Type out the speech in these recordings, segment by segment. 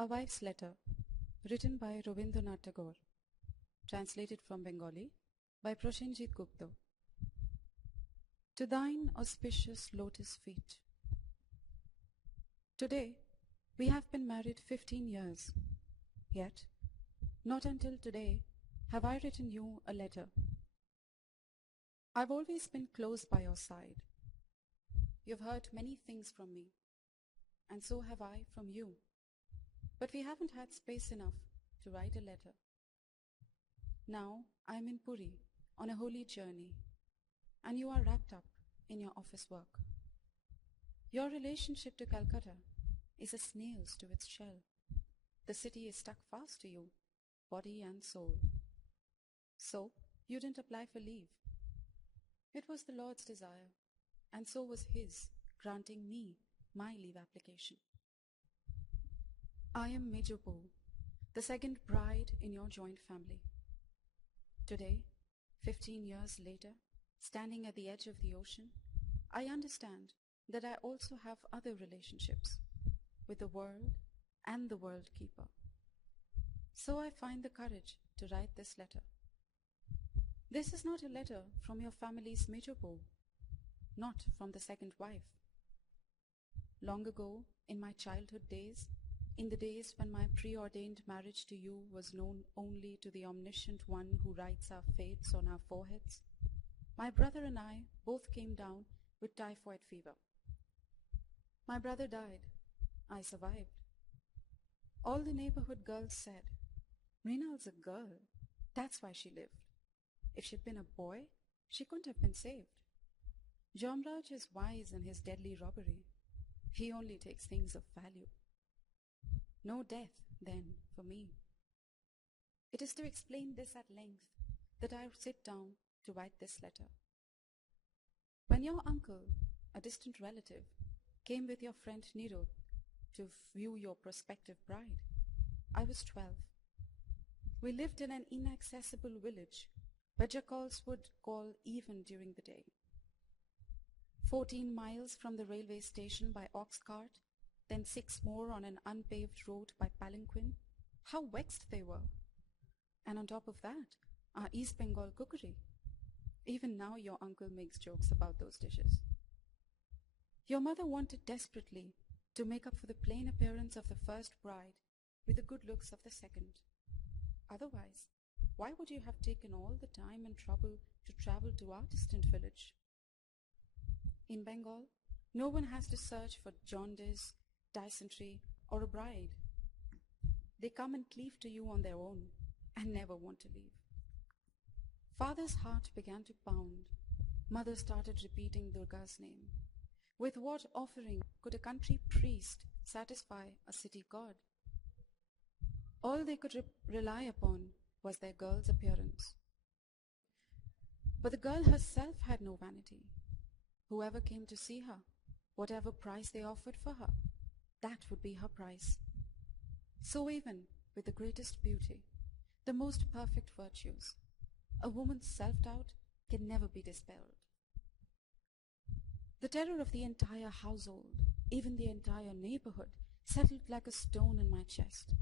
A Wife's Letter, written by Rabindranath Tagore, translated from Bengali by Prosenjit Gupta. To thine auspicious lotus feet. Today, we have been married 15 years, yet not until today have I written you a letter. I've always been close by your side. You've heard many things from me, and so have I from you. But we haven't had space enough to write a letter. Now I am in Puri on a holy journey, and you are wrapped up in your office work. Your relationship to Calcutta is a snail's to its shell. The city is stuck fast to you, body and soul. So you didn't apply for leave. It was the Lord's desire, and so was His granting me my leave application. I am Mejopo, the second bride in your joint family. Today, 15 years later, standing at the edge of the ocean, I understand that I also have other relationships with the world and the world keeper. So I find the courage to write this letter. This is not a letter from your family's Mejopo, not from the second wife. Long ago, in my childhood days, in the days when my preordained marriage to you was known only to the omniscient one who writes our fates on our foreheads, my brother and I both came down with typhoid fever. My brother died. I survived. All the neighborhood girls said, "Mrinal's a girl. That's why she lived. If she'd been a boy, she couldn't have been saved. Jamraj is wise in his deadly robbery. He only takes things of value." No death, then, for me. It is to explain this at length that I sit down to write this letter. When your uncle, a distant relative, came with your friend Nirod to view your prospective bride, I was 12. We lived in an inaccessible village where jackals would call even during the day. 14 miles from the railway station by ox cart, then 6 more on an unpaved road by palanquin. How vexed they were! And on top of that, our East Bengal cookery. Even now your uncle makes jokes about those dishes. Your mother wanted desperately to make up for the plain appearance of the first bride with the good looks of the second. Otherwise, why would you have taken all the time and trouble to travel to our distant village? In Bengal, no one has to search for jaundice, dysentery, or a bride. They come and cleave to you on their own and never want to leave. Father's heart began to pound. Mother started repeating Durga's name. With what offering could a country priest satisfy a city god? All they could rely upon was their girl's appearance. But the girl herself had no vanity. Whoever came to see her, whatever price they offered for her, that would be her price. So even with the greatest beauty, the most perfect virtues, a woman's self-doubt can never be dispelled. The terror of the entire household, even the entire neighborhood, settled like a stone in my chest.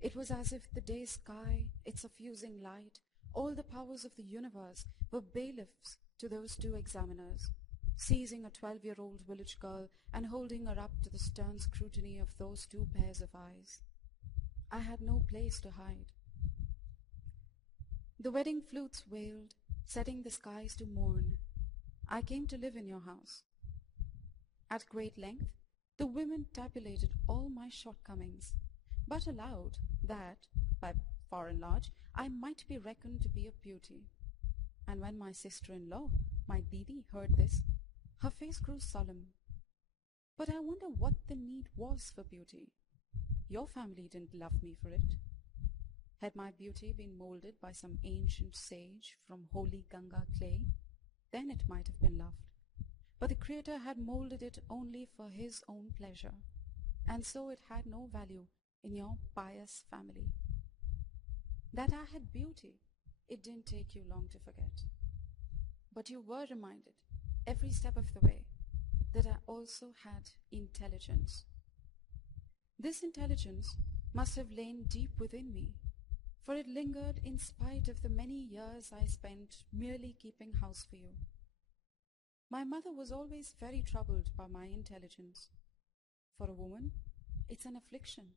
It was as if the day sky, its suffusing light, all the powers of the universe were bailiffs to those two examiners, seizing a 12-year-old village girl and holding her up to the stern scrutiny of those two pairs of eyes. I had no place to hide. The wedding flutes wailed, setting the skies to mourn. I came to live in your house. At great length, the women tabulated all my shortcomings, but allowed that, by far and large, I might be reckoned to be a beauty. And when my sister-in-law, my Didi, heard this, her face grew solemn. But I wonder what the need was for beauty. Your family didn't love me for it. Had my beauty been molded by some ancient sage from holy Ganga clay, then it might have been loved. But the Creator had molded it only for His own pleasure, and so it had no value in your pious family. That I had beauty, it didn't take you long to forget. But you were reminded, every step of the way, that I also had intelligence. This intelligence must have lain deep within me, for it lingered in spite of the many years I spent merely keeping house for you. My mother was always very troubled by my intelligence. For a woman, it's an affliction.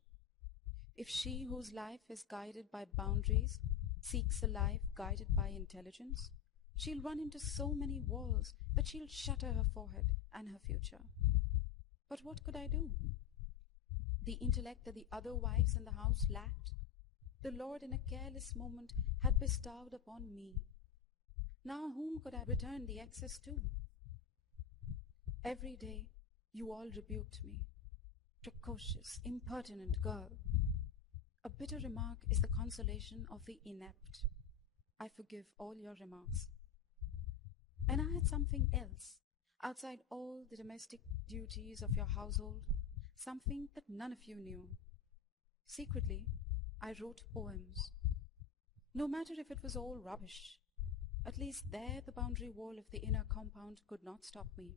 If she whose life is guided by boundaries seeks a life guided by intelligence, she'll run into so many walls that she'll shatter her forehead and her future. But what could I do? The intellect that the other wives in the house lacked, the Lord in a careless moment had bestowed upon me. Now whom could I return the excess to? Every day you all rebuked me. Precocious, impertinent girl. A bitter remark is the consolation of the inept. I forgive all your remarks. And I had something else, outside all the domestic duties of your household, something that none of you knew. Secretly, I wrote poems. No matter if it was all rubbish, at least there the boundary wall of the inner compound could not stop me.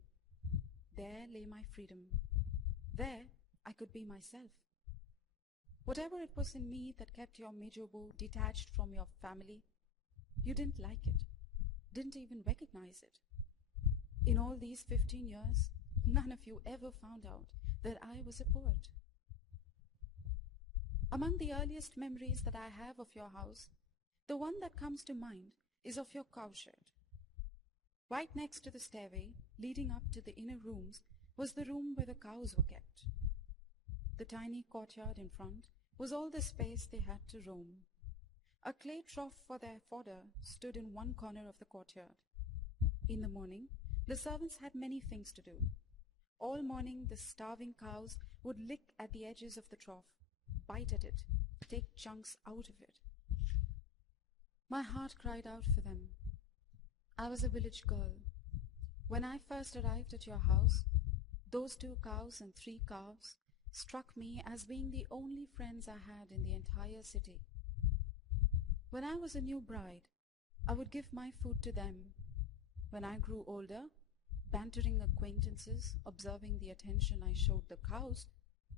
There lay my freedom. There I could be myself. Whatever it was in me that kept your Major Beau detached from your family, you didn't like it, didn't even recognize it. In all these 15 years, none of you ever found out that I was a poet. Among the earliest memories that I have of your house, the one that comes to mind is of your cowshed. Right next to the stairway leading up to the inner rooms was the room where the cows were kept. The tiny courtyard in front was all the space they had to roam. A clay trough for their fodder stood in one corner of the courtyard. In the morning, the servants had many things to do. All morning, the starving cows would lick at the edges of the trough, bite at it, take chunks out of it. My heart cried out for them. I was a village girl. When I first arrived at your house, those 2 cows and 3 calves struck me as being the only friends I had in the entire city. When I was a new bride, I would give my food to them. When I grew older, bantering acquaintances, observing the attention I showed the cows,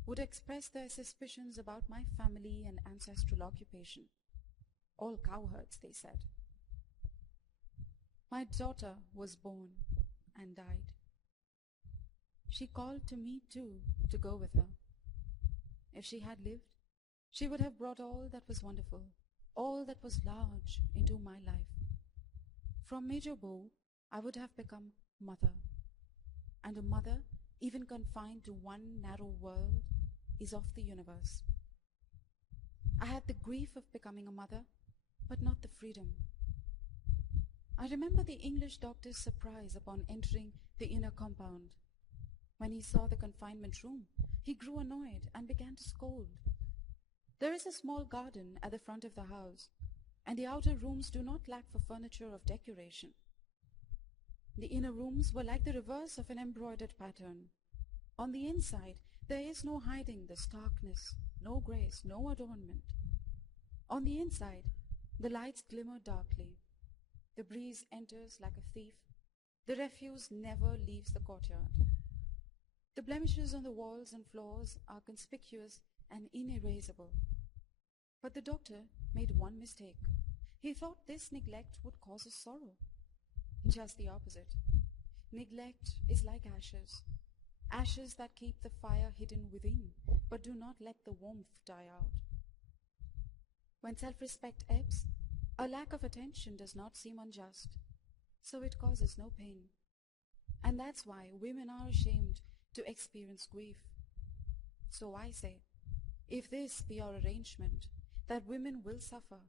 would express their suspicions about my family and ancestral occupation. All cowherds, they said. My daughter was born and died. She called to me, too, to go with her. If she had lived, she would have brought all that was wonderful, all that was large into my life. From Major Beau, I would have become mother. And a mother, even confined to one narrow world, is of the universe. I had the grief of becoming a mother, but not the freedom. I remember the English doctor's surprise upon entering the inner compound. When he saw the confinement room, he grew annoyed and began to scold. There is a small garden at the front of the house, and the outer rooms do not lack for furniture of decoration. The inner rooms were like the reverse of an embroidered pattern. On the inside, there is no hiding the starkness, no grace, no adornment. On the inside, the lights glimmer darkly. The breeze enters like a thief. The refuse never leaves the courtyard. The blemishes on the walls and floors are conspicuous and inerasable. But the doctor made one mistake. He thought this neglect would cause us sorrow. Just the opposite. Neglect is like ashes. Ashes that keep the fire hidden within, but do not let the warmth die out. When self-respect ebbs, a lack of attention does not seem unjust, so it causes no pain. And that's why women are ashamed to experience grief. So I say, if this be your arrangement, that women will suffer,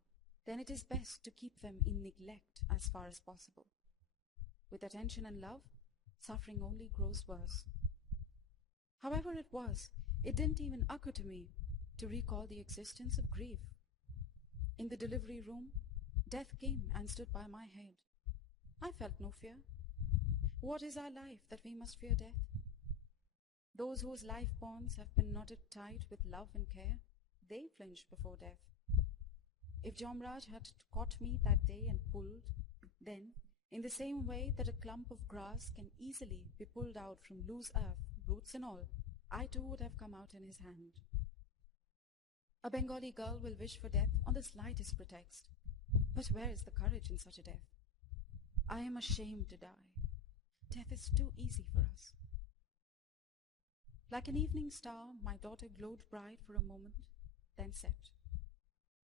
then it is best to keep them in neglect as far as possible. With attention and love, suffering only grows worse. However it didn't even occur to me to recall the existence of grief. In the delivery room, death came and stood by my head. I felt no fear. What is our life that we must fear death? Those whose life bonds have been knotted tight with love and care, they flinch before death. If Jomraj had caught me that day and pulled, then, in the same way that a clump of grass can easily be pulled out from loose earth, roots and all, I too would have come out in his hand. A Bengali girl will wish for death on the slightest pretext. But where is the courage in such a death? I am ashamed to die. Death is too easy for us. Like an evening star, my daughter glowed bright for a moment, then set.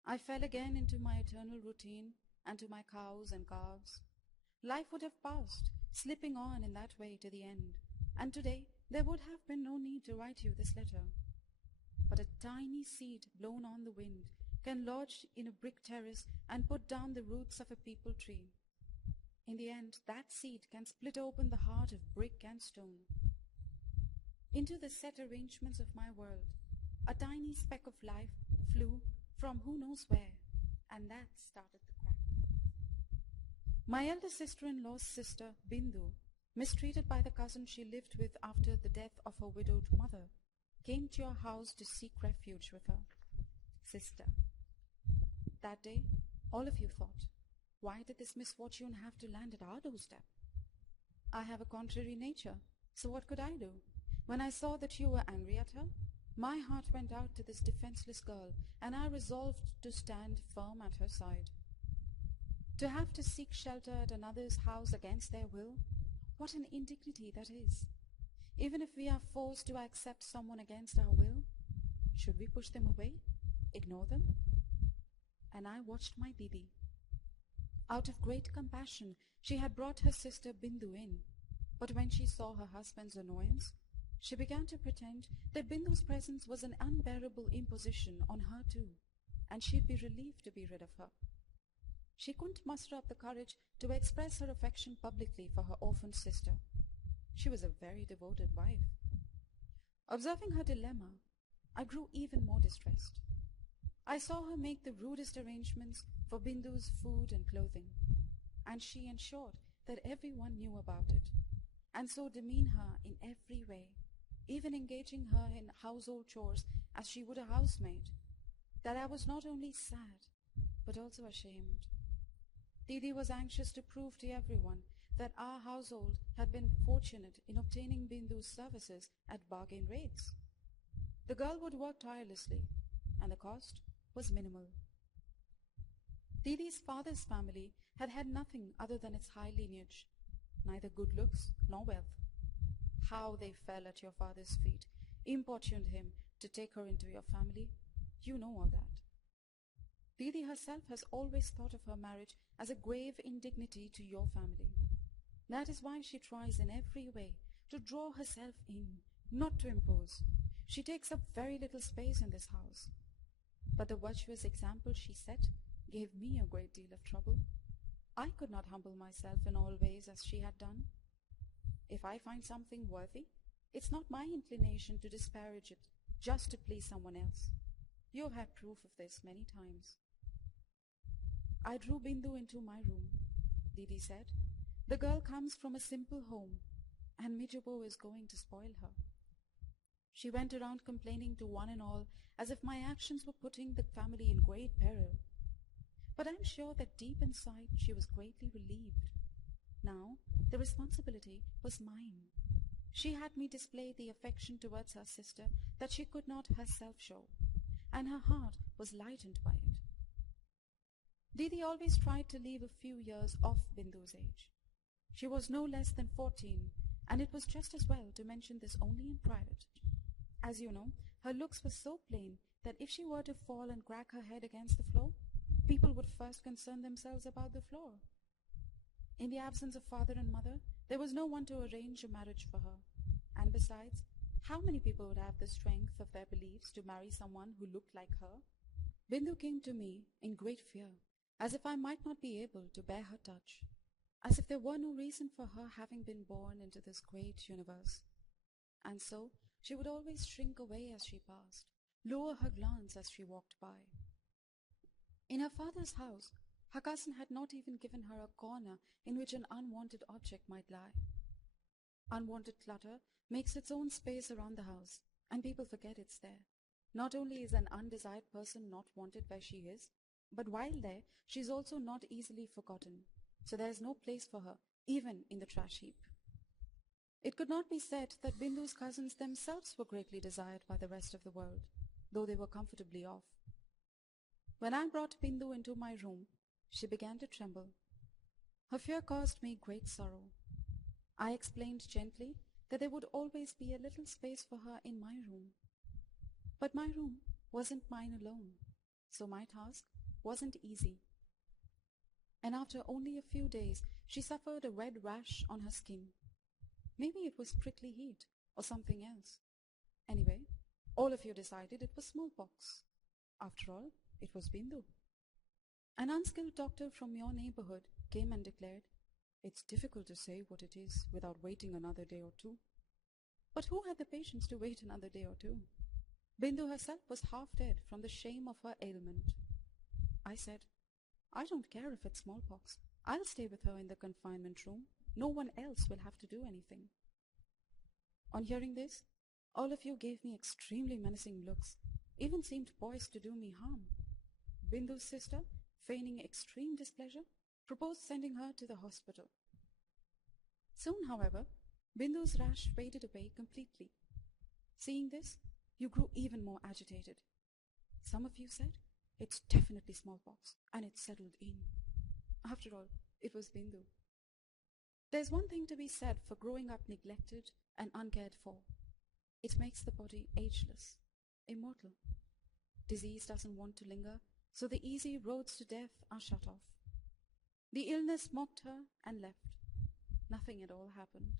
I fell again into my eternal routine and to my cows and calves. Life would have passed, slipping on in that way to the end, and today there would have been no need to write you this letter. But a tiny seed blown on the wind can lodge in a brick terrace and put down the roots of a peepal tree. In the end, that seed can split open the heart of brick and stone. Into the set arrangements of my world, a tiny speck of life flew from who knows where, and that started the crack. My elder sister-in-law's sister, Bindu, mistreated by the cousin she lived with after the death of her widowed mother, came to your house to seek refuge with her. Sister. That day, all of you thought, why did this misfortune have to land at our doorstep? I have a contrary nature, so what could I do? When I saw that you were angry at her, my heart went out to this defenseless girl, and I resolved to stand firm at her side. To have to seek shelter at another's house against their will, what an indignity that is. Even if we are forced to accept someone against our will, should we push them away? Ignore them? And I watched my Didi. Out of great compassion, she had brought her sister Bindu in, but when she saw her husband's annoyance, she began to pretend that Bindu's presence was an unbearable imposition on her too, and she'd be relieved to be rid of her. She couldn't muster up the courage to express her affection publicly for her orphaned sister. She was a very devoted wife. Observing her dilemma, I grew even more distressed. I saw her make the rudest arrangements for Bindu's food and clothing, and she ensured that everyone knew about it, and so demean her in every way, even engaging her in household chores as she would a housemaid, that I was not only sad, but also ashamed. Didi was anxious to prove to everyone that our household had been fortunate in obtaining Bindu's services at bargain rates. The girl would work tirelessly, and the cost was minimal. Didi's father's family had had nothing other than its high lineage, neither good looks nor wealth. How they fell at your father's feet, importuned him to take her into your family, you know all that. Didi herself has always thought of her marriage as a grave indignity to your family. That is why she tries in every way to draw herself in, not to impose. She takes up very little space in this house. But the virtuous example she set gave me a great deal of trouble. I could not humble myself in all ways as she had done. If I find something worthy, it's not my inclination to disparage it just to please someone else. You have had proof of this many times. I drew Bindu into my room. Didi said, "The girl comes from a simple home, and Mijubo is going to spoil her." She went around complaining to one and all as if my actions were putting the family in great peril. But I'm sure that deep inside she was greatly relieved. Now the responsibility was mine. She had me display the affection towards her sister that she could not herself show, and her heart was lightened by it. Didi always tried to leave a few years off Bindu's age. She was no less than 14, and it was just as well to mention this only in private. As you know, her looks were so plain that if she were to fall and crack her head against the floor, people would first concern themselves about the floor. In the absence of father and mother, there was no one to arrange a marriage for her. And besides, how many people would have the strength of their beliefs to marry someone who looked like her? Bindu came to me in great fear, as if I might not be able to bear her touch, as if there were no reason for her having been born into this great universe. And so she would always shrink away as she passed, lower her glance as she walked by. In her father's house, her cousin had not even given her a corner in which an unwanted object might lie. Unwanted clutter makes its own space around the house, and people forget it's there. Not only is an undesired person not wanted where she is, but while there, she is also not easily forgotten, so there is no place for her, even in the trash heap. It could not be said that Bindu's cousins themselves were greatly desired by the rest of the world, though they were comfortably off. When I brought Bindu into my room, she began to tremble. Her fear caused me great sorrow. I explained gently that there would always be a little space for her in my room. But my room wasn't mine alone, so my task wasn't easy. And after only a few days, she suffered a red rash on her skin. Maybe it was prickly heat or something else. Anyway, all of you decided it was smallpox. After all, it was Bindu. An unskilled doctor from your neighborhood came and declared, "It's difficult to say what it is without waiting another day or two." But who had the patience to wait another day or two? Bindu herself was half dead from the shame of her ailment. I said, "I don't care if it's smallpox. I'll stay with her in the confinement room. No one else will have to do anything." On hearing this, all of you gave me extremely menacing looks, even seemed poised to do me harm. Bindu's sister, feigning extreme displeasure, proposed sending her to the hospital. Soon, however, Bindu's rash faded away completely. Seeing this, you grew even more agitated. Some of you said, "It's definitely smallpox, and it's settled in." After all, it was Bindu. There's one thing to be said for growing up neglected and uncared for. It makes the body ageless, immortal. Disease doesn't want to linger, so the easy roads to death are shut off. The illness mocked her and left. Nothing at all happened.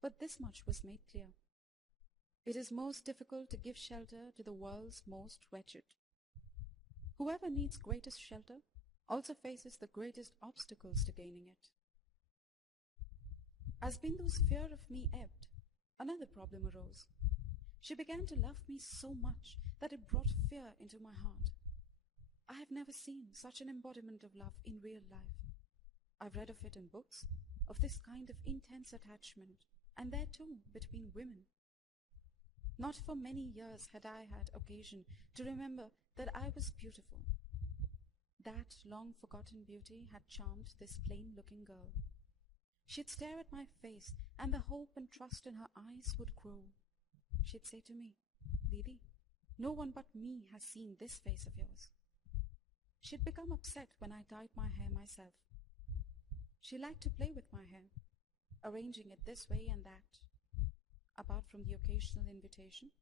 But this much was made clear. It is most difficult to give shelter to the world's most wretched. Whoever needs greatest shelter also faces the greatest obstacles to gaining it. As Bindu's fear of me ebbed, another problem arose. She began to love me so much that it brought fear into my heart. I have never seen such an embodiment of love in real life. I've read of it in books, of this kind of intense attachment, and there too between women. Not for many years had I had occasion to remember that I was beautiful. That long-forgotten beauty had charmed this plain-looking girl. She'd stare at my face, and the hope and trust in her eyes would grow. She'd say to me, "Didi, no one but me has seen this face of yours." She'd become upset when I dyed my hair myself. She liked to play with my hair, arranging it this way and that. Apart from the occasional invitation,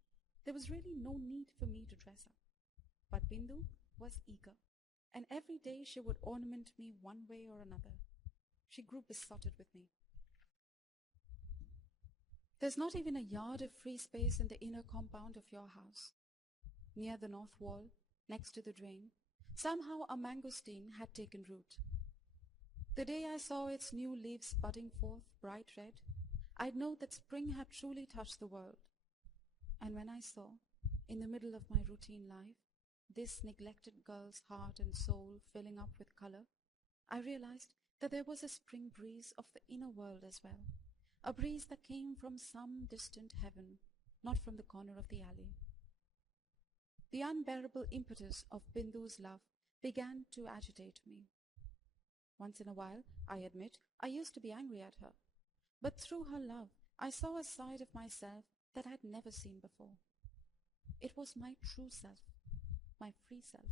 there was really no need for me to dress up. But Bindu was eager, and every day she would ornament me one way or another. She grew besotted with me. There's not even a yard of free space in the inner compound of your house. Near the north wall, next to the drain, somehow a mangosteen had taken root. The day I saw its new leaves budding forth bright red, I'd know that spring had truly touched the world. And when I saw, in the middle of my routine life, this neglected girl's heart and soul filling up with color, I realized that there was a spring breeze of the inner world as well, a breeze that came from some distant heaven, not from the corner of the alley. The unbearable impetus of Bindu's love began to agitate me. Once in a while, I admit, I used to be angry at her, but through her love, I saw a side of myself that I had never seen before. It was my true self, my free self.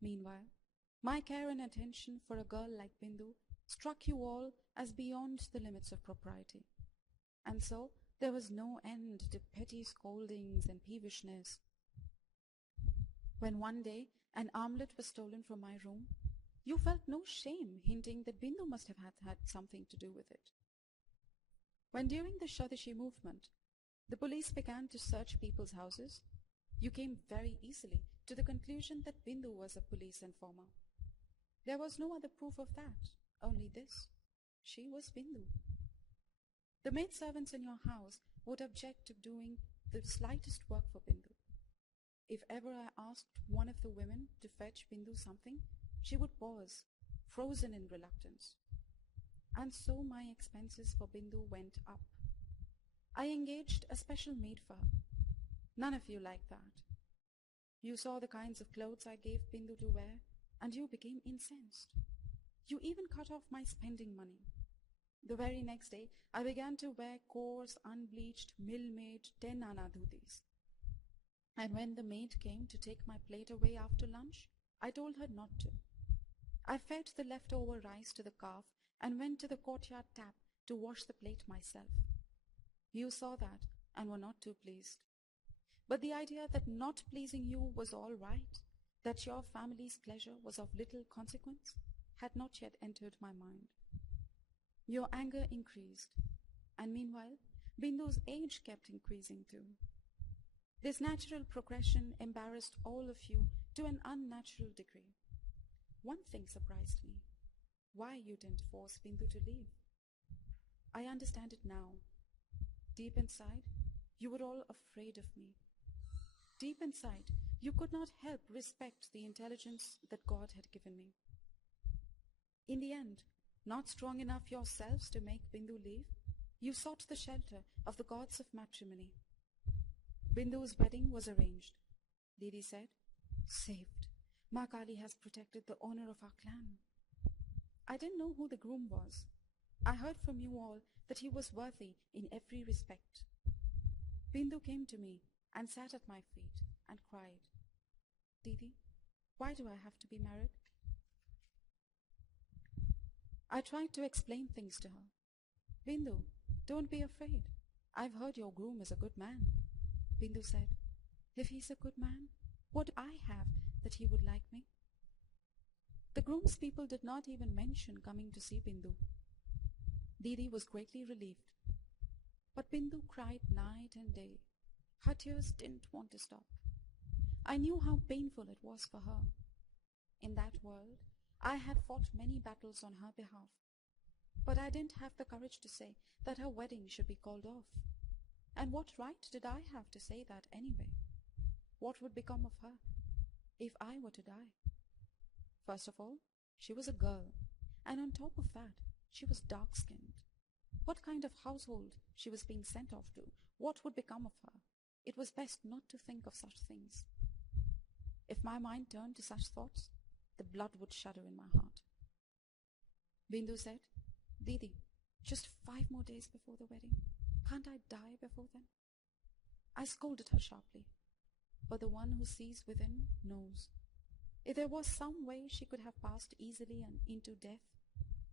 Meanwhile, my care and attention for a girl like Bindu struck you all as beyond the limits of propriety. And so there was no end to petty scoldings and peevishness. When one day an armlet was stolen from my room, you felt no shame hinting that Bindu must have had something to do with it. When during the Swadeshi movement, the police began to search people's houses, you came very easily to the conclusion that Bindu was a police informer. There was no other proof of that, only this: she was Bindu. The maidservants in your house would object to doing the slightest work for Bindu. If ever I asked one of the women to fetch Bindu something, she would pause, frozen in reluctance. And so my expenses for Bindu went up. I engaged a special maid for her. None of you liked that. You saw the kinds of clothes I gave Bindu to wear, and you became incensed. You even cut off my spending money. The very next day, I began to wear coarse, unbleached, mill-made 10 Anna dhutis. And when the maid came to take my plate away after lunch, I told her not to. I fed the leftover rice to the calf and went to the courtyard tap to wash the plate myself. You saw that and were not too pleased. But the idea that not pleasing you was all right, that your family's pleasure was of little consequence, had not yet entered my mind. Your anger increased, and meanwhile, Bindu's age kept increasing too. This natural progression embarrassed all of you to an unnatural degree. One thing surprised me: why you didn't force Bindu to leave. I understand it now. Deep inside, you were all afraid of me. Deep inside, you could not help respect the intelligence that God had given me. In the end, not strong enough yourselves to make Bindu leave, you sought the shelter of the gods of matrimony. Bindu's wedding was arranged. Didi said, "Saved. Ma Kali has protected the honor of our clan." I didn't know who the groom was. I heard from you all that he was worthy in every respect. Bindu came to me and sat at my feet and cried, "Didi, why do I have to be married?" I tried to explain things to her. "Bindu, don't be afraid. I've heard your groom is a good man." Bindu said, "If he's a good man, what do I have that he would like me?" The groom's people did not even mention coming to see Bindu. Didi was greatly relieved. But Bindu cried night and day. Her tears didn't want to stop. I knew how painful it was for her. In that world, I had fought many battles on her behalf. But I didn't have the courage to say that her wedding should be called off. And what right did I have to say that anyway? What would become of her if I were to die? First of all, she was a girl, and on top of that, she was dark-skinned. What kind of household she was being sent off to? What would become of her? It was best not to think of such things. If my mind turned to such thoughts, the blood would shudder in my heart. Bindu said, "Didi, just 5 more days before the wedding. Can't I die before then?" I scolded her sharply, but the one who sees within knows. If there was some way she could have passed easily and into death,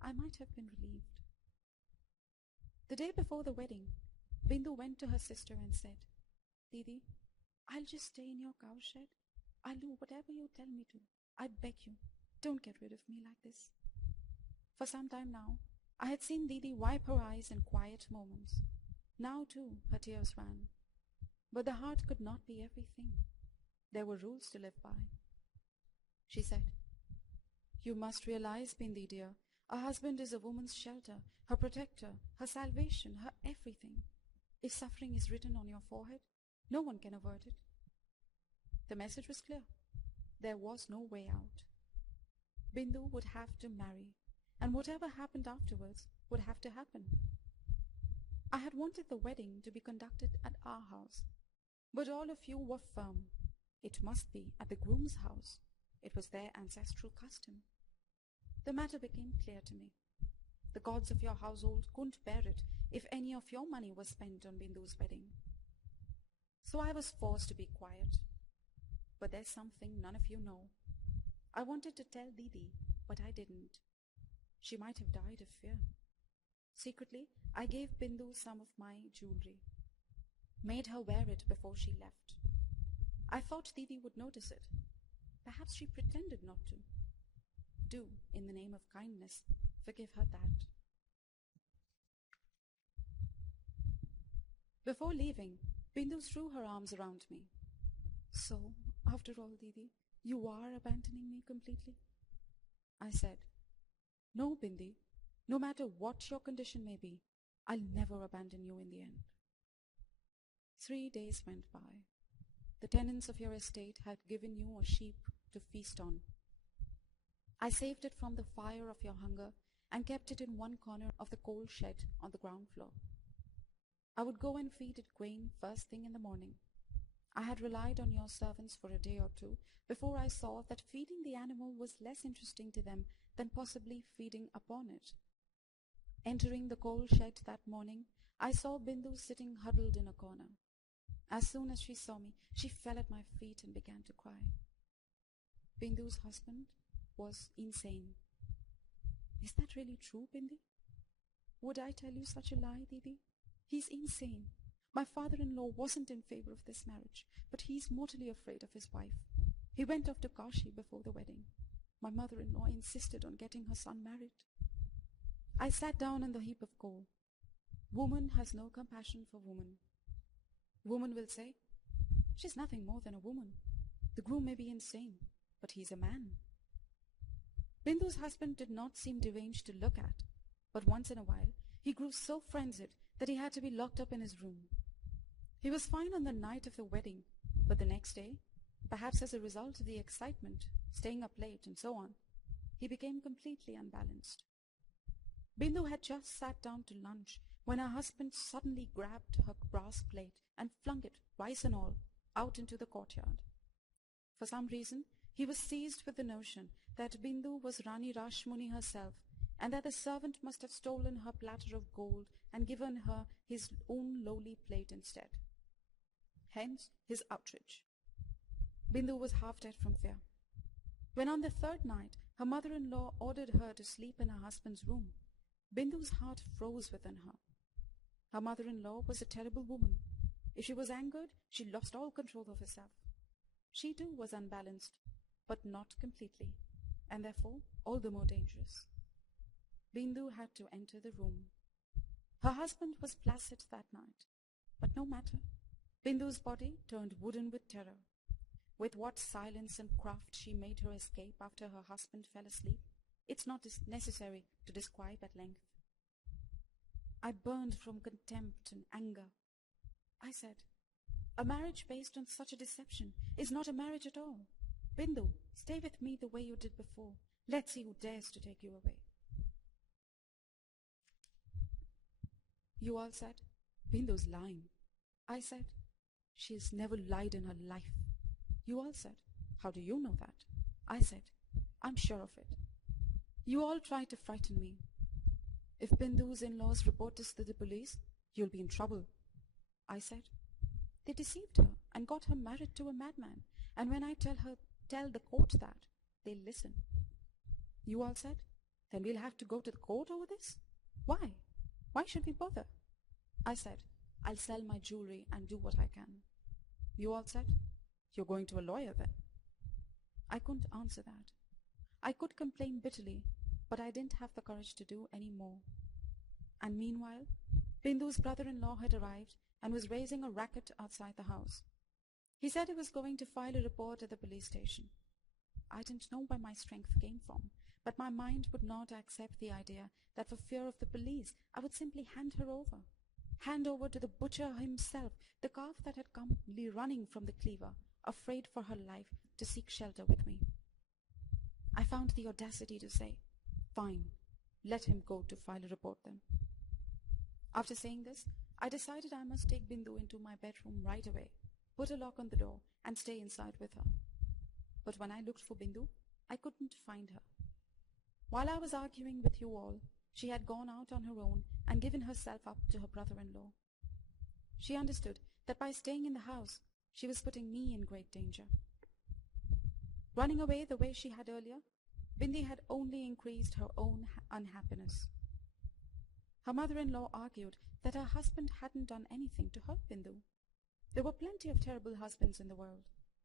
I might have been relieved. The day before the wedding, Bindu went to her sister and said, "Didi, I'll just stay in your cow shed. I'll do whatever you tell me to. I beg you, don't get rid of me like this." For some time now, I had seen Didi wipe her eyes in quiet moments. Now, too, her tears ran. But the heart could not be everything. There were rules to live by. She said, "You must realize, Bindi dear, a husband is a woman's shelter, her protector, her salvation, her everything. If suffering is written on your forehead, no one can avert it." The message was clear. There was no way out. Bindu would have to marry, and whatever happened afterwards would have to happen. I had wanted the wedding to be conducted at our house, but all of you were firm. It must be at the groom's house. It was their ancestral custom. The matter became clear to me. The gods of your household couldn't bear it if any of your money was spent on Bindu's wedding. So I was forced to be quiet. But there's something none of you know. I wanted to tell Didi, but I didn't. She might have died of fear. Secretly, I gave Bindu some of my jewelry, made her wear it before she left. I thought Didi would notice it. Perhaps she pretended not to. Do, in the name of kindness, forgive her that. Before leaving, Bindu threw her arms around me. "So, after all, Didi, you are abandoning me completely?" I said, "No, Bindi. No matter what your condition may be, I'll never abandon you in the end." 3 days went by. The tenants of your estate had given you a sheep to feast on. I saved it from the fire of your hunger and kept it in one corner of the coal shed on the ground floor. I would go and feed it grain first thing in the morning. I had relied on your servants for a day or two before I saw that feeding the animal was less interesting to them than possibly feeding upon it. Entering the coal shed that morning, I saw Bindu sitting huddled in a corner. As soon as she saw me, she fell at my feet and began to cry. Bindu's husband was insane. Is that really true, Bindi? Would I tell you such a lie, Didi? He's insane. My father-in-law wasn't in favor of this marriage, but he's mortally afraid of his wife. He went off to Kashi before the wedding. My mother-in-law insisted on getting her son married. I sat down on the heap of coal. Woman has no compassion for woman. Woman will say, she's nothing more than a woman. The groom may be insane, but he's a man. Bindu's husband did not seem deranged to look at, but once in a while he grew so frenzied that he had to be locked up in his room. He was fine on the night of the wedding, but the next day, perhaps as a result of the excitement, staying up late and so on, he became completely unbalanced. Bindu had just sat down to lunch when her husband suddenly grabbed her brass plate and flung it, rice and all, out into the courtyard. For some reason, he was seized with the notion that Bindu was Rani Rashmuni herself, and that the servant must have stolen her platter of gold and given her his own lowly plate instead. Hence his outrage. Bindu was half dead from fear. When on the third night her mother-in-law ordered her to sleep in her husband's room, Bindu's heart froze within her. Her mother-in-law was a terrible woman. If she was angered, she lost all control of herself. She too was unbalanced, but not completely, and therefore all the more dangerous. Bindu had to enter the room. Her husband was placid that night, but no matter. Bindu's body turned wooden with terror. With what silence and craft she made her escape after her husband fell asleep, it's not necessary to describe at length. I burned from contempt and anger. I said, a marriage based on such a deception is not a marriage at all. Bindu, stay with me the way you did before. Let's see who dares to take you away. You all said, Bindu's lying. I said, she has never lied in her life. You all said, how do you know that? I said, I'm sure of it. You all tried to frighten me. If Bindu's in-laws report this to the police, you'll be in trouble. I said, they deceived her and got her married to a madman, and when I tell the court that, they'll listen. You all said, then we'll have to go to the court over this? Why? Why should we bother? I said, I'll sell my jewelry and do what I can. You all said, you're going to a lawyer then? I couldn't answer that. I could complain bitterly, but I didn't have the courage to do any more. And meanwhile, Bindu's brother-in-law had arrived and was raising a racket outside the house. He said he was going to file a report at the police station. I didn't know where my strength came from, but my mind would not accept the idea that for fear of the police, I would simply hand her over. Hand over to the butcher himself, the calf that had come running from the cleaver, afraid for her life, to seek shelter with me. I found the audacity to say, fine, let him go to file a report then. After saying this, I decided I must take Bindu into my bedroom right away, put a lock on the door, and stay inside with her. But when I looked for Bindu, I couldn't find her. While I was arguing with you all, she had gone out on her own and given herself up to her brother-in-law. She understood that by staying in the house, she was putting me in great danger. Running away the way she had earlier, Bindi had only increased her own unhappiness. Her mother-in-law argued that her husband hadn't done anything to hurt Bindu. There were plenty of terrible husbands in the world.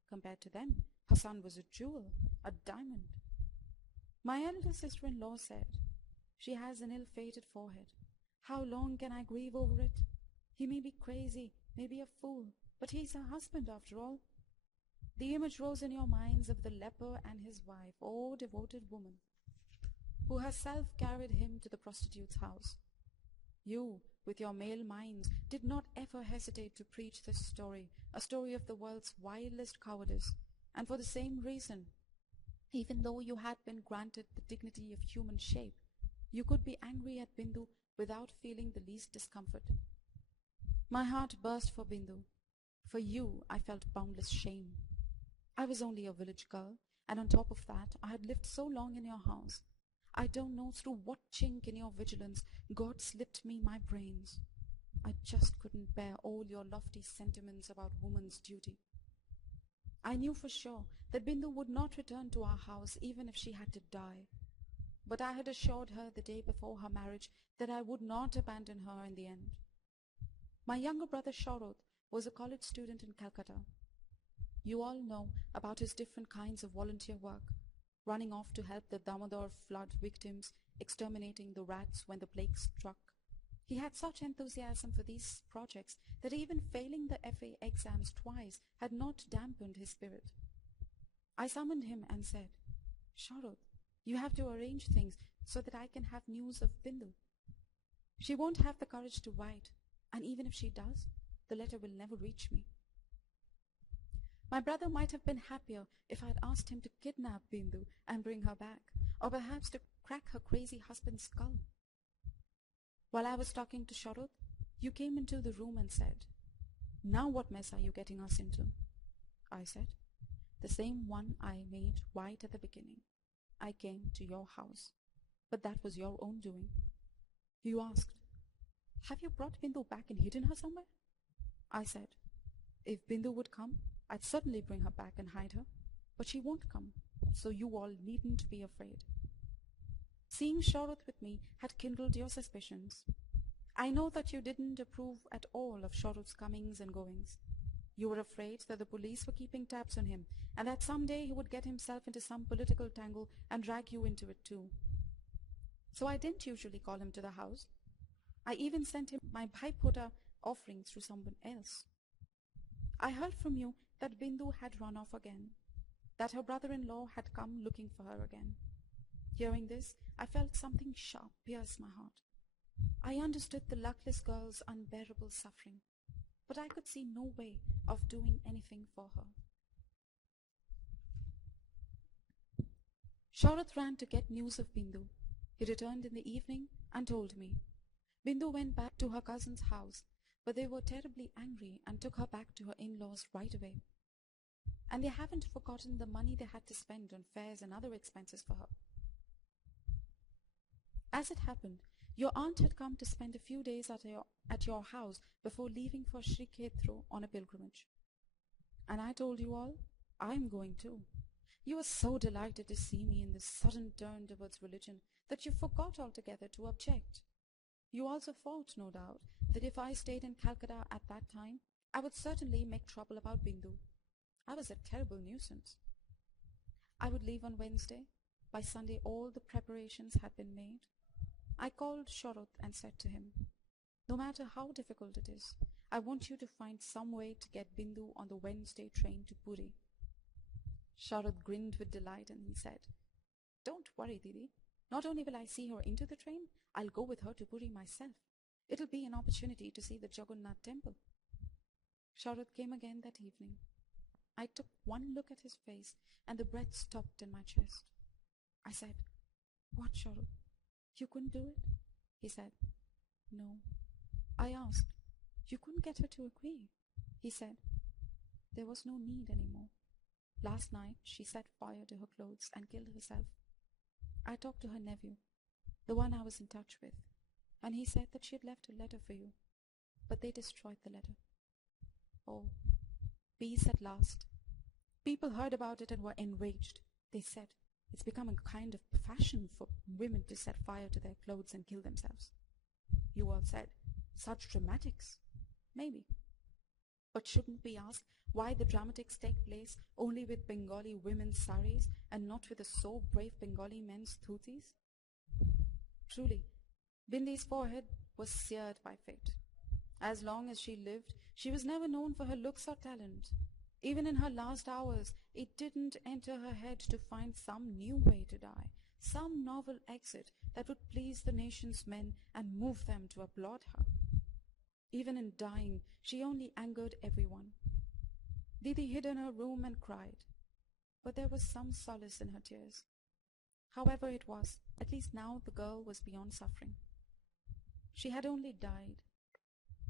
Compared to them, her son was a jewel, a diamond. My elder sister-in-law said, she has an ill-fated forehead. How long can I grieve over it? He may be crazy, may be a fool, but he's her husband after all. The image rose in your minds of the leper and his wife, oh devoted woman, who herself carried him to the prostitute's house. You, with your male minds, did not ever hesitate to preach this story, a story of the world's wildest cowardice, and for the same reason, even though you had been granted the dignity of human shape, you could be angry at Bindu without feeling the least discomfort. My heart burst for Bindu. For you, I felt boundless shame. I was only a village girl, and on top of that, I had lived so long in your house. I don't know through what chink in your vigilance God slipped me my brains. I just couldn't bear all your lofty sentiments about woman's duty. I knew for sure that Bindu would not return to our house even if she had to die. But I had assured her the day before her marriage that I would not abandon her in the end. My younger brother Shaurot was a college student in Calcutta. You all know about his different kinds of volunteer work, running off to help the Damodar flood victims, exterminating the rats when the plague struck. He had such enthusiasm for these projects that even failing the FA exams twice had not dampened his spirit. I summoned him and said, Shaurot, you have to arrange things so that I can have news of Bindu. She won't have the courage to write, and even if she does, the letter will never reach me. My brother might have been happier if I had asked him to kidnap Bindu and bring her back, or perhaps to crack her crazy husband's skull. While I was talking to Shaurot, you came into the room and said, Now what mess are you getting us into? I said, The same one I made right at the beginning. I came to your house, but that was your own doing. You asked, Have you brought Bindu back and hidden her somewhere? I said, If Bindu would come, I'd certainly bring her back and hide her, but she won't come, so you all needn't be afraid. Seeing Shaurot with me had kindled your suspicions. I know that you didn't approve at all of Shaurot's comings and goings. You were afraid that the police were keeping tabs on him, and that someday he would get himself into some political tangle and drag you into it too. So I didn't usually call him to the house. I even sent him my Bhaipota offering through someone else. I heard from you that Bindu had run off again, that her brother-in-law had come looking for her again. Hearing this, I felt something sharp pierce my heart. I understood the luckless girl's unbearable suffering, but I could see no way of doing anything for her. Shaurot ran to get news of Bindu. He returned in the evening and told me. Bindu went back to her cousin's house, but they were terribly angry and took her back to her in-laws right away. And they haven't forgotten the money they had to spend on fares and other expenses for her. As it happened, your aunt had come to spend a few days at your house before leaving for Sri Khetro on a pilgrimage. And I told you all, I'm going too. You were so delighted to see me in this sudden turn towards religion that you forgot altogether to object. You also thought, no doubt, that if I stayed in Calcutta at that time, I would certainly make trouble about Bindu. I was a terrible nuisance. I would leave on Wednesday. By Sunday all the preparations had been made. I called Shaurot and said to him, No matter how difficult it is, I want you to find some way to get Bindu on the Wednesday train to Puri. Shaurot grinned with delight and he said, Don't worry, Didi. Not only will I see her into the train, I'll go with her to Puri myself. It'll be an opportunity to see the Jagannath temple. Shaurot came again that evening. I took one look at his face and the breath stopped in my chest. I said, What, Shaurot? You couldn't do it? He said, No. I asked, You couldn't get her to agree? He said, There was no need anymore. Last night she set fire to her clothes and killed herself. I talked to her nephew, the one I was in touch with, and he said that she had left a letter for you, but they destroyed the letter. Oh, peace at last. People heard about it and were enraged. They said, It's become a kind of fashion for women to set fire to their clothes and kill themselves. You all said, Such dramatics. Maybe. But shouldn't we ask why the dramatics take place only with Bengali women's saris and not with the so brave Bengali men's dhutis? Truly, Bindi's forehead was seared by fate. As long as she lived, she was never known for her looks or talent. Even in her last hours, it didn't enter her head to find some new way to die, some novel exit that would please the nation's men and move them to applaud her. Even in dying, she only angered everyone. Didi hid in her room and cried, but there was some solace in her tears. However it was, at least now the girl was beyond suffering. She had only died.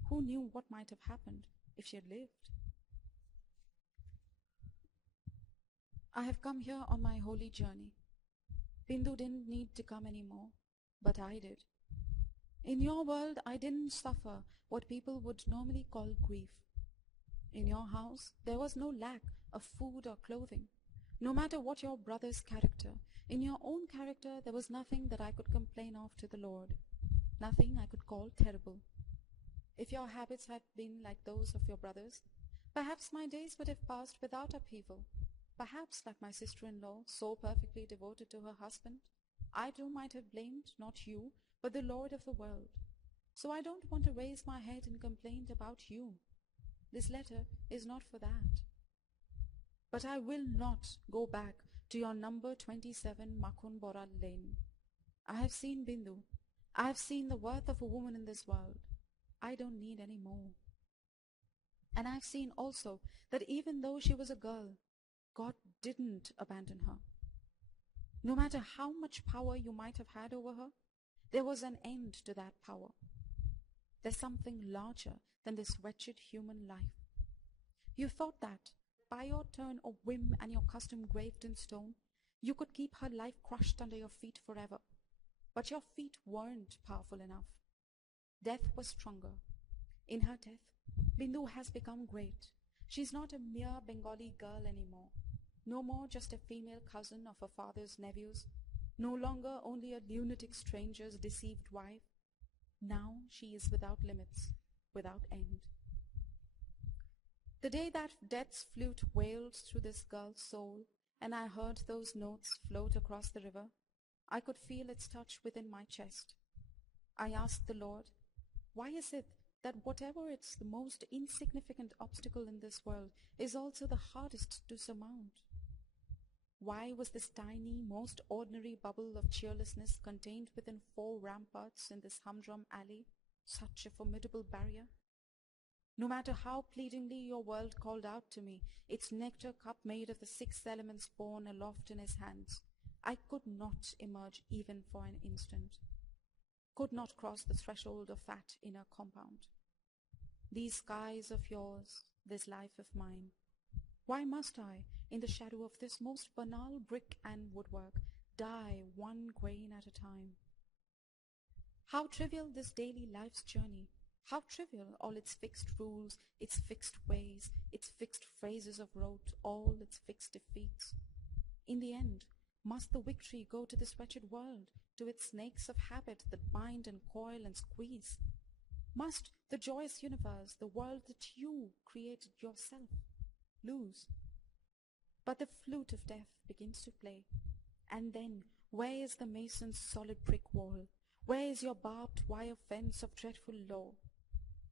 Who knew what might have happened if she had lived? I have come here on my holy journey. Bindu didn't need to come any more, but I did. In your world, I didn't suffer what people would normally call grief. In your house, there was no lack of food or clothing. No matter what your brother's character, in your own character, there was nothing that I could complain of to the Lord, nothing I could call terrible. If your habits had been like those of your brothers, perhaps my days would have passed without upheaval. Perhaps, like my sister-in-law, so perfectly devoted to her husband, I too might have blamed not you, but the Lord of the world. So I don't want to raise my head in complaint about you. This letter is not for that. But I will not go back to your number 27 Makun Bora Lane. I have seen Bindu. I have seen the worth of a woman in this world. I don't need any more. And I've seen also that even though she was a girl, God didn't abandon her. No matter how much power you might have had over her, there was an end to that power. There's something larger than this wretched human life. You thought that, by your turn of whim and your custom graved in stone, you could keep her life crushed under your feet forever. But your feet weren't powerful enough. Death was stronger. In her death, Bindu has become great. She's not a mere Bengali girl anymore. No more just a female cousin of her father's nephews. No longer only a lunatic stranger's deceived wife. Now she is without limits, without end. The day that death's flute wailed through this girl's soul, and I heard those notes float across the river, I could feel its touch within my chest. I asked the Lord, why is it that whatever is the most insignificant obstacle in this world is also the hardest to surmount? Why was this tiny, most ordinary bubble of cheerlessness contained within 4 ramparts in this humdrum alley such a formidable barrier? No matter how pleadingly your world called out to me, its nectar cup made of the 6 elements borne aloft in his hands, I could not emerge even for an instant, could not cross the threshold of that inner compound. These skies of yours, this life of mine, why must I, in the shadow of this most banal brick and woodwork, die one grain at a time? How trivial this daily life's journey, how trivial all its fixed rules, its fixed ways, its fixed phrases of rote, all its fixed defeats. In the end, must the victory go to this wretched world, to its snakes of habit that bind and coil and squeeze? Must the joyous universe, the world that you created yourself, lose? But the flute of death begins to play, and then where is the mason's solid brick wall? Where is your barbed wire fence of dreadful law?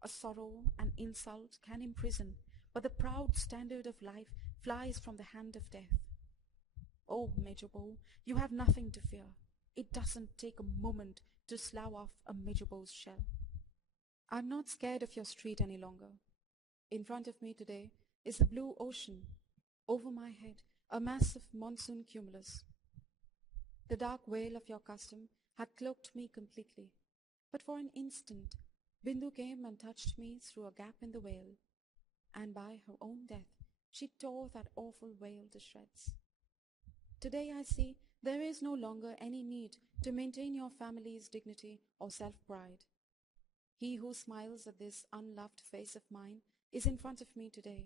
A sorrow, an insult can imprison, but the proud standard of life flies from the hand of death. Oh, Major Bow, you have nothing to fear. It doesn't take a moment to slough off a Major Bow's shell. I'm not scared of your street any longer. In front of me today is the blue ocean. Over my head, a massive monsoon cumulus. The dark veil of your custom had cloaked me completely, but for an instant, Bindu came and touched me through a gap in the veil, and by her own death, she tore that awful veil to shreds. Today I see there is no longer any need to maintain your family's dignity or self-pride. He who smiles at this unloved face of mine is in front of me today,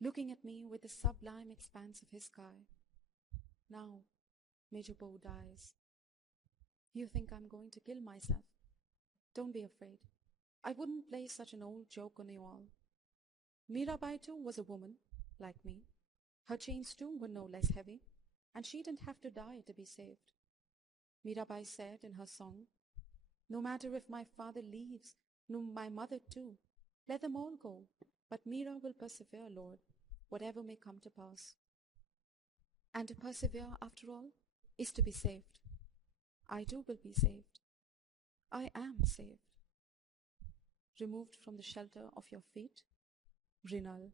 looking at me with the sublime expanse of his sky. Now, Major Bow dies. You think I'm going to kill myself? Don't be afraid. I wouldn't play such an old joke on you all. Mirabai too was a woman, like me. Her chains too were no less heavy, and she didn't have to die to be saved. Mirabai said in her song, no matter if my father leaves, no my mother too, let them all go, but Mira will persevere, Lord, whatever may come to pass. And to persevere, after all, is to be saved. I too will be saved. I am saved. Removed from the shelter of your feet, Rinal.